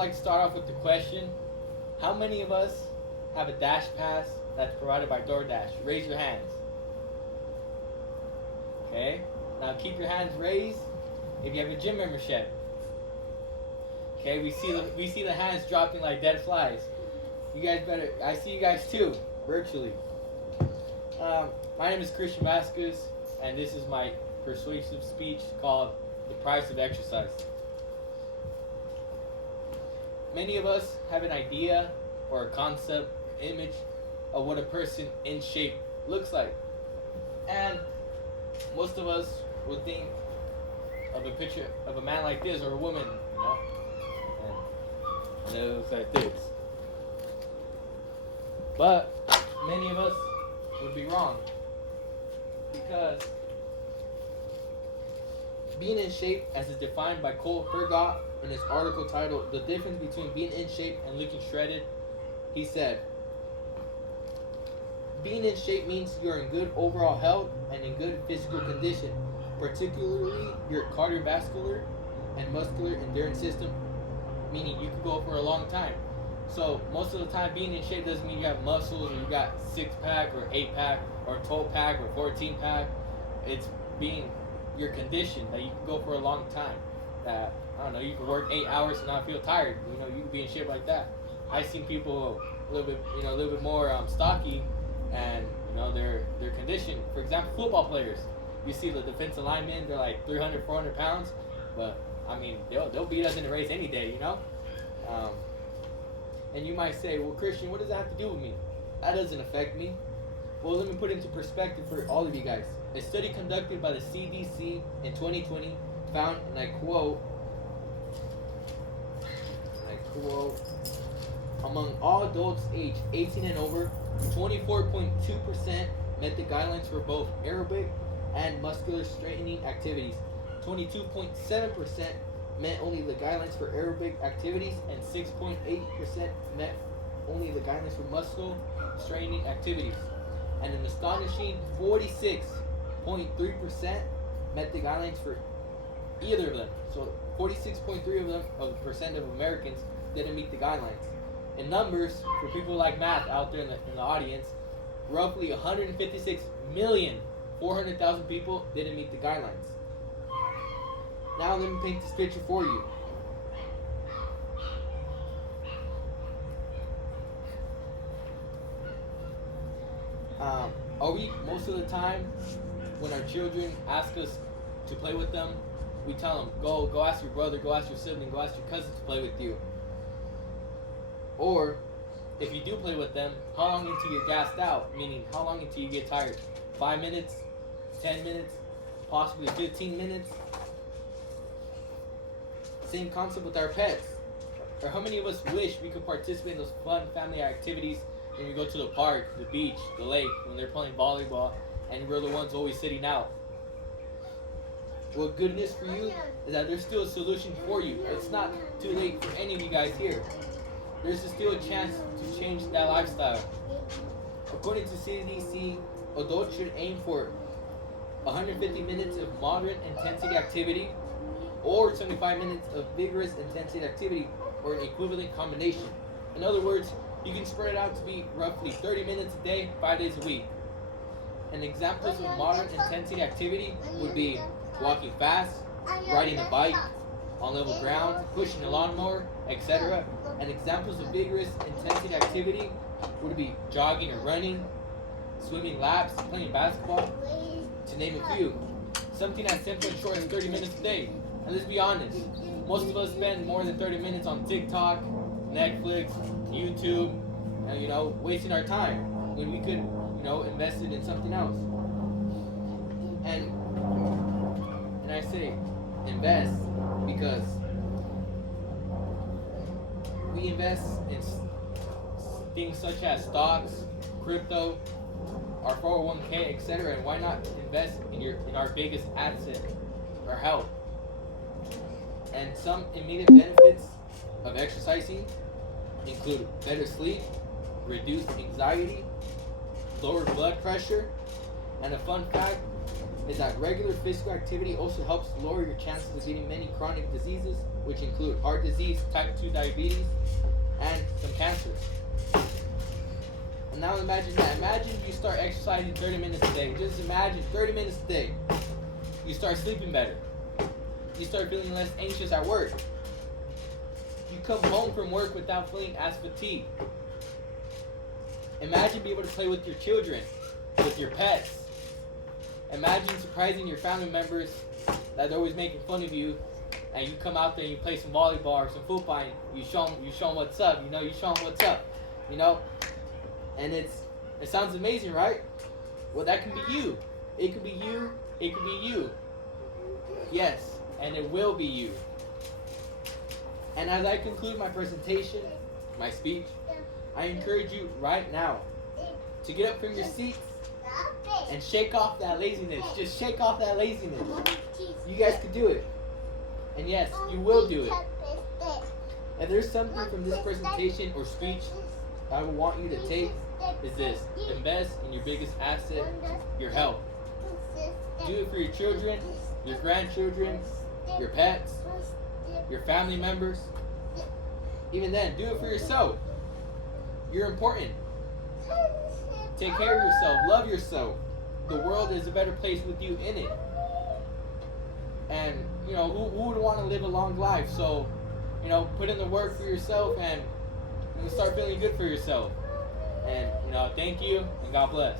like to start off with the question: how many of us have a Dash Pass that's provided by DoorDash? Raise your hands. Okay. Now keep your hands raised if you have a gym membership. Okay. We see the hands dropping like dead flies. You guys better. I see you guys too, virtually. My name is Christian Vasquez, and this is my persuasive speech called "The Price of Exercise." Many of us have an idea or a concept, image of what a person in shape looks like. And most of us would think of a picture of a man like this or a woman, you know, and it looks like this. But many of us would be wrong, because being in shape, as is defined by Cole Hergott in his article titled "The Difference Between Being in Shape and Looking Shredded," he said, "Being in shape means you're in good overall health and in good physical condition, particularly your cardiovascular and muscular endurance system, meaning you can go for a long time." So most of the time, being in shape doesn't mean you have muscles or you got 6-pack or 8-pack or 12-pack or 14-pack. It's being your condition that you can go for a long time. That, I don't know, you can work 8 hours and not feel tired. You know, you can be in shape like that. I've seen people a little bit more stocky, and you know their condition. For example, football players. You see the defensive linemen; they're like 300, 400 pounds, but I mean they'll beat us in the race any day, you know. And you might say, "Well, Christian, what does that have to do with me? That doesn't affect me." Well, let me put it into perspective for all of you guys. A study conducted by the CDC in 2020 found, and I quote, among all adults aged 18 and over, 24.2% met the guidelines for both aerobic and muscular strengthening activities. 22.7% met only the guidelines for aerobic activities, and 6.8% met only the guidelines for muscle strengthening activities. And an astonishing 46.3% met the guidelines for either of them. So 46.3% of Americans didn't meet the guidelines. In numbers, for people like math out there in the audience, roughly 156,400,000 people didn't meet the guidelines. Now let me paint this picture for you. Are we, most of the time, when our children ask us to play with them, we tell them, go ask your brother, go ask your sibling, go ask your cousin to play with you? Or, if you do play with them, how long until you're gassed out? Meaning, how long until you get tired? 5 minutes? 10 minutes? Possibly 15 minutes? Same concept with our pets. Or how many of us wish we could participate in those fun family activities when we go to the park, the beach, the lake, when they're playing volleyball, and we're the ones always sitting out? Well, good news for you is that there's still a solution for you. It's not too late for any of you guys here. There's still a chance to change that lifestyle. According to CDC, adults should aim for 150 minutes of moderate intensity activity or 75 minutes of vigorous intensity activity, or an equivalent combination. In other words, you can spread it out to be roughly 30 minutes a day, 5 days a week. And examples of moderate intensity activity would be walking fast, riding a bike, on level ground, pushing a lawnmower, etc. And examples of vigorous intensity activity would be jogging or running, swimming laps, playing basketball, to name a few. Something as simple and short as 30 minutes a day. And let's be honest, most of us spend more than 30 minutes on TikTok, Netflix, YouTube, and wasting our time when we could, invest it in something else. And I say invest because we invest in things such as stocks, crypto, our 401k, etc. And why not invest in our biggest asset, our health? And some immediate benefits of exercising include better sleep, reduced anxiety, lower blood pressure, And a fun fact is that regular physical activity also helps lower your chances of getting many chronic diseases, which include heart disease, type 2 diabetes, and some cancers. And now imagine that. Imagine you start exercising 30 minutes a day. Just imagine 30 minutes a day. You start sleeping better. You start feeling less anxious at work. You come home from work without feeling as fatigued. Imagine being able to play with your children, with your pets. Imagine surprising your family members that they're always making fun of you, and you come out there and you play some volleyball or some football, and you show them what's up. You show them what's up. And it sounds amazing, right? Well, that can be you. It could be you. It could be you. Yes, and it will be you. And as I conclude my presentation, my speech, I encourage you right now to get up from your seats and shake off that laziness. Just shake off that laziness. You guys can do it. And yes, you will do it. If there's something from this presentation or speech I would want you to take, is this: invest in your biggest asset, your health. Do it for your children, your grandchildren, your pets, your family members. Even then, do it for yourself. You're important. Take care of yourself. Love yourself. The world is a better place with you in it. And, who would want to live a long life? So, put in the work for yourself and start feeling good for yourself. And, thank you and God bless.